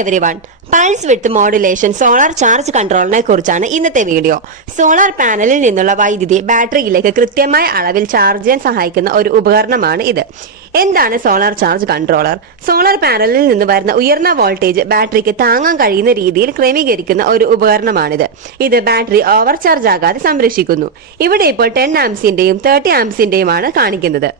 everyone. Pulse width modulation solar charge കൺട്രോളിനെ കുറിച്ചാണ് ഇന്നത്തെ വീഡിയോ. സോളാർ പാനലിൽ നിന്നുള്ള വൈദ്യുതി ബാറ്ററിയിലേക്ക് കൃത്യമായ അളവിൽ ചാർജ് ചെയ്യാൻ സഹായിക്കുന്ന ഒരു ഉപകരണമാണ് ഇത്. എന്താണ് സോളാർ ചാർജ് കൺട്രോളർ? സോളാർ പാനലിൽ നിന്ന് വരുന്ന ഉയർന്ന വോൾട്ടേജ് ബാറ്ററിക്ക് താങ്ങാൻ കഴിയുന്ന രീതിയിൽ ക്രമീകരിക്കുന്ന ഒരു ഉപകരണമാണിത്. ഇത് ബാറ്ററി ഓവർ ചാർജ് ആകാതെ സംരക്ഷിക്കുന്നു. ഇവിടെ ഇപ്പോൾ 10 ആംസിന്റെയും 30 ആംസിന്റെയുമാണ് കാണിക്കുന്നത്.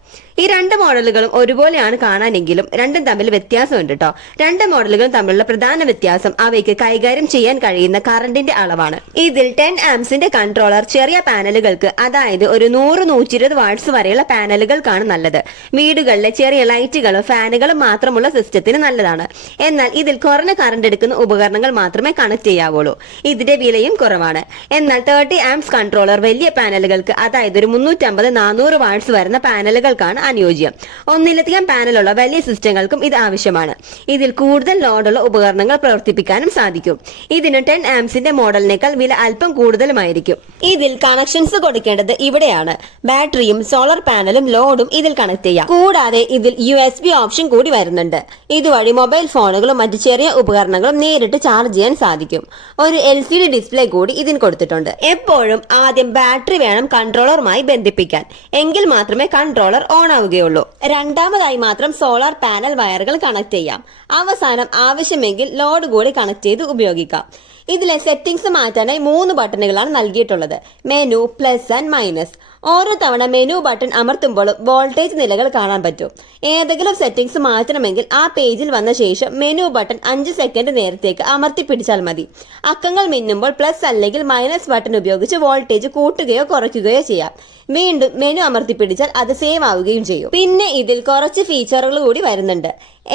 ഈ രണ്ട് മോഡലുകളും ഒരുപോലെയാണ് കാണാനെങ്കിലും രണ്ടും തമ്മിൽ വ്യത്യാസമുണ്ട് കേട്ടോ. രണ്ട് മോഡലുകളും തമ്മിലുള്ള പ്രധാന വ്യത്യാസം അവയ്ക്ക് കൈകാര്യം ചെയ്യാൻ കഴിയുന്ന കറണ്ടിന്റെ അളവാണ്. ഇതിൽ 10 ആംസിന്റെ കൺട്രോളർ ചെറിയ പാനലുകൾക്ക്, അതായത് ഒരു 100-120 വാട്ട്സ് വരെയുള്ള പാനലുകൾക്കാണ് നല്ലത്. വീടുകളിലെ ചെറിയ ലൈറ്റുകളും ഫാനുകളും മാത്രമുള്ള സിസ്റ്റത്തിന് നല്ലതാണ്. എന്നാൽ ഇതിൽ കുറഞ്ഞ കറണ്ട് എടുക്കുന്ന ഉപകരണങ്ങൾ മാത്രമേ കണക്ട് ചെയ്യാവുള്ളൂ. ഇതിന്റെ വിലയും കുറവാണ്. എന്നാൽ 30 ആംസ് കൺട്രോളർ വലിയ പാനലുകൾക്ക്, അതായത് ഒരു 350-400 വാട്ട്സ് വരുന്ന പാനലുകൾക്കാണ് അനുയോജ്യം. ഒന്നിലധികം പാനലുള്ള വലിയ സിസ്റ്റങ്ങൾക്കും ഇത് ആവശ്യമാണ്. ഇതിൽ കൂടുതൽ ലോഡുള്ള ഉപകരണങ്ങൾ പ്രവർത്തിപ്പിക്കാനും സാധിക്കും. ഇതിന് 10 ആംസിന്റെ മോഡലിനേക്കാൾ വില അല്പം കൂടുതലുമായിരിക്കും. ഇതിൽ കണക്ഷൻസ് കൊടുക്കേണ്ടത് ഇവിടെയാണ്. ബാറ്ററിയും സോളാർ പാനലും ലോഡും ഇതിൽ കണക്ട് ചെയ്യാം. കൂടാതെ ഇതിൽ USB ഓപ്ഷൻ കൂടി വരുന്നുണ്ട്. ഇതുവഴി മൊബൈൽ ഫോണുകളും മറ്റു ചെറിയ ഉപകരണങ്ങളും നേരിട്ട് ചാർജ് ചെയ്യാൻ സാധിക്കും. ഒരു LCD ഡിസ്പ്ലേ കൂടി ഇതിന് കൊടുത്തിട്ടുണ്ട്. എപ്പോഴും ആദ്യം ബാറ്ററി വേണം കൺട്രോളറുമായി ബന്ധിപ്പിക്കാൻ. എങ്കിൽ മാത്രമേ കൺട്രോളർ ഓൺ ആവുകയുള്ളൂ. രണ്ടാമതായി മാത്രം സോളാർ പാനൽ വയറുകൾ കണക്ട് ചെയ്യാം. അവസാനം ആവശ്യമെങ്കിൽ ലോഡ് കൂടി കണക്ട് ചെയ്ത് ഉപയോഗിക്കാം. ഇതിലെ സെറ്റിംഗ്സ് മാറ്റാനായി 3 ബട്ടണുകളാണ് നൽകിയിട്ടുള്ളത്: മെനു, പ്ലസ് ആൻഡ് മൈനസ്. ഓരോ തവണ മെനു ബട്ടൺ അമർത്തുമ്പോഴും വോൾട്ടേജ് നിലകൾ കാണാൻ പറ്റും. ഏതെങ്കിലും സെറ്റിംഗ്സ് മാറ്റണമെങ്കിൽ ആ പേജിൽ വന്ന ശേഷം മെനു ബട്ടൺ 5 സെക്കൻഡ് നേരത്തേക്ക് അമർത്തി പിടിച്ചാൽ മതി. അക്കങ്ങൾ മിന്നുമ്പോൾ പ്ലസ് അല്ലെങ്കിൽ മൈനസ് ബട്ടൺ ഉപയോഗിച്ച് വോൾട്ടേജ് കൂട്ടുകയോ കുറയ്ക്കുകയോ ചെയ്യാം. വീണ്ടും മെനു അമർത്തി പിടിച്ചാൽ അത് സേവ് ആവുകയും ചെയ്യും. പിന്നെ ഇതിൽ കുറച്ച് ഫീച്ചറുകൾ കൂടി വരുന്നുണ്ട്.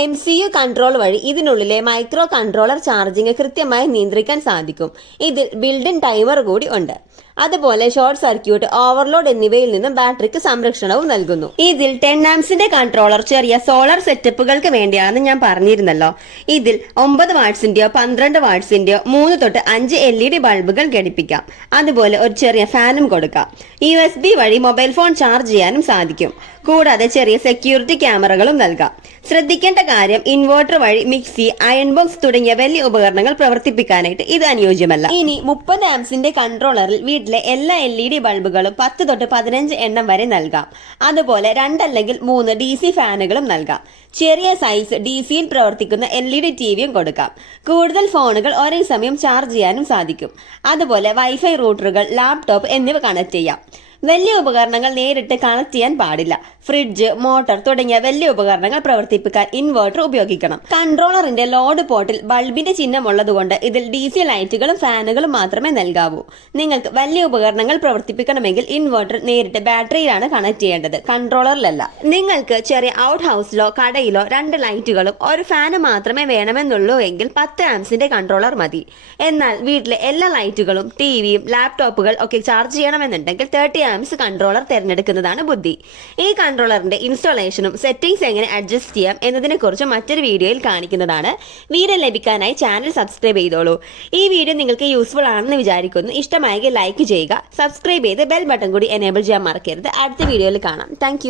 MCU കൺട്രോൾ വഴി ഇതിനുള്ളിലെ മൈക്രോ കൺട്രോളർ ചാർജിങ് കൃത്യമായി നിയന്ത്രിക്കാൻ സാധിക്കും. ഇതിൽ ബിൽഡ് ഇൻ ടൈമർ കൂടി ഉണ്ട്. അതുപോലെ ഷോർട്ട് സർക്യൂട്ട്, ഓവർലോഡ് എന്നിവയിൽ നിന്നും ബാറ്ററിക്ക് സംരക്ഷണവും നൽകുന്നു. ഇതിൽ 10 ആംസിന്റെ കൺട്രോളർ ചെറിയ സോളാർ സെറ്റപ്പുകൾക്ക് വേണ്ടിയാണെന്ന് ഞാൻ പറഞ്ഞിരുന്നല്ലോ. ഇതിൽ 9 വാട്ട്സിന്റെയോ 12 വാട്ട്സിന്റെയോ 3 തൊട്ട് 5 LED ബൾബുകൾ ഘടിപ്പിക്കാം. അതുപോലെ ഒരു ചെറിയ ഫാനും കൊടുക്കാം. USB വഴി മൊബൈൽ ഫോൺ ചാർജ് ചെയ്യാനും സാധിക്കും. കൂടാതെ ചെറിയ സെക്യൂരിറ്റി ക്യാമറകളും നൽകാം. ശ്രദ്ധിക്കേണ്ട കാര്യം, ഇൻവെർട്ടർ വഴി മിക്സി, അയൺ ബോക്സ് തുടങ്ങിയ വലിയ ഉപകരണങ്ങൾ പ്രവർത്തിപ്പിക്കാനായിട്ട് ഇത് അനുയോജ്യമല്ല. ഇനി 30 ആംസിന്റെ കൺട്രോളറിൽ വീട്ടിലെ എല്ലാ LED ബൾബുകളും 10 തൊട്ട് 15 എണ്ണം വരെ നൽകാം. അതുപോലെ 2 അല്ലെങ്കിൽ 3 DC ഫാനുകളും നൽകാം. ചെറിയ സൈസ് DCയിൽ പ്രവർത്തിക്കുന്ന LED TVയും കൊടുക്കാം. കൂടുതൽ ഫോണുകൾ ഒരേ സമയം ചാർജ് ചെയ്യാനും സാധിക്കും. അതുപോലെ വൈഫൈ റൂട്ടറുകൾ, ലാപ്ടോപ്പ് എന്നിവ കണക്ട് ചെയ്യാം. വലിയ ഉപകരണങ്ങൾ നേരിട്ട് കണക്ട് ചെയ്യാൻ പാടില്ല. ഫ്രിഡ്ജ്, മോട്ടോർ തുടങ്ങിയ വലിയ ഉപകരണങ്ങൾ പ്രവർത്തിപ്പിക്കാൻ ഇൻവെർട്ടർ ഉപയോഗിക്കണം. കൺട്രോളറിന്റെ ലോഡ് പോർട്ടിൽ ബൾബിന്റെ ചിഹ്നം ഉള്ളതുകൊണ്ട് ഇതിൽ DC ലൈറ്റുകളും ഫാനുകളും മാത്രമേ നൽകാവൂ. നിങ്ങൾക്ക് വലിയ ഉപകരണങ്ങൾ പ്രവർത്തിപ്പിക്കണമെങ്കിൽ ഇൻവെർട്ടർ നേരിട്ട് ബാറ്ററിയിലാണ് കണക്ട് ചെയ്യേണ്ടത്, കൺട്രോളറിലല്ല. നിങ്ങൾക്ക് ചെറിയ ഔട്ട് ഹൗസിലോ കടയിലോ 2 ലൈറ്റുകളും ഒരു ഫാനും മാത്രമേ വേണമെന്നുള്ളൂ എങ്കിൽ 10 ആംസിന്റെ കൺട്രോളർ മതി. എന്നാൽ വീട്ടിലെ എല്ലാ ലൈറ്റുകളും, ടിവിയും ലാപ്ടോപ്പുകൾ ഒക്കെ ചാർജ് ചെയ്യണമെന്നുണ്ടെങ്കിൽ 30 ആംസ് കൺട്രോളർ തിരഞ്ഞെടുക്കുന്നതാണ് ബുദ്ധി. ഈ കൺട്രോളറിന്റെ ഇൻസ്റ്റാളേഷനും സെറ്റിംഗ്സ് എങ്ങനെ അഡ്ജസ്റ്റ് ചെയ്യാം എന്നതിനെ കുറിച്ച് മറ്റൊരു വീഡിയോയിൽ കാണിക്കുന്നതാണ്. വീഡിയോ ലഭിക്കാനായി ചാനൽ സബ്സ്ക്രൈബ് ചെയ്തോളൂ. ഈ വീഡിയോ നിങ്ങൾക്ക് യൂസ്ഫുൾ ആണെന്ന് വിചാരിക്കുന്നു. ഇഷ്ടമായെങ്കിൽ ലൈക്ക് ചെയ്യുക. സബ്സ്ക്രൈബ് ചെയ്ത് ബെൽ ബട്ടൺ കൂടി എനേബിൾ ചെയ്യാൻ മറക്കരുത്. അടുത്ത വീഡിയോയിൽ കാണാം. താങ്ക്